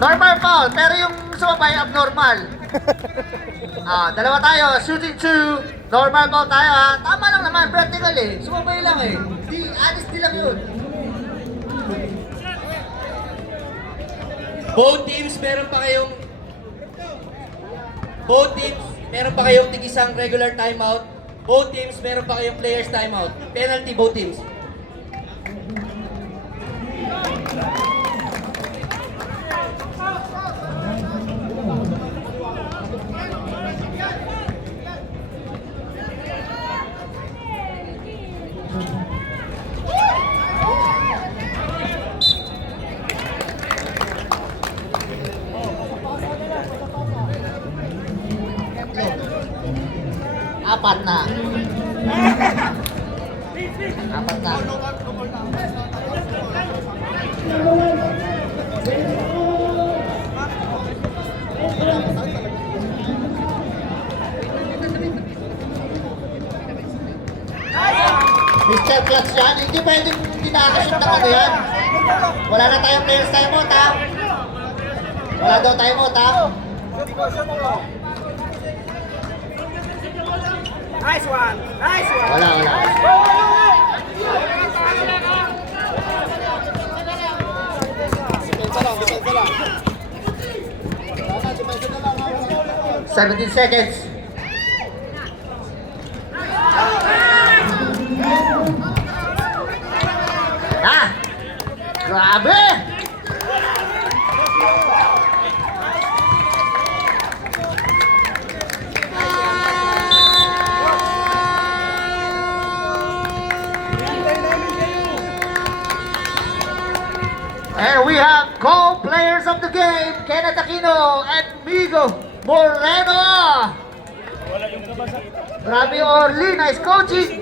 Normal foul, pero yung sumabay abnormal. Dalawa tayo, shooting 2. Normal foul tayo ha. Tama lang naman, practical eh. Sumabay lang eh. Honesty lang yun. Both teams, meron pa kayong tig-isang regular timeout. Both teams, meron pa kayong players timeout. Penalty, both teams. Apat na. Apat na. Mr. Clutch yan, hindi pwedeng tinakashoot ng ano yan. Wala na tayong players timeout ha. Wala daw timeout ha. Nice one! Nice one! Wala. Depensa lang. 17 seconds. Grabe! And we have co-players of the game, Kenneth Aquino and Migo Moreno. Grabe, Orly, nice coaching.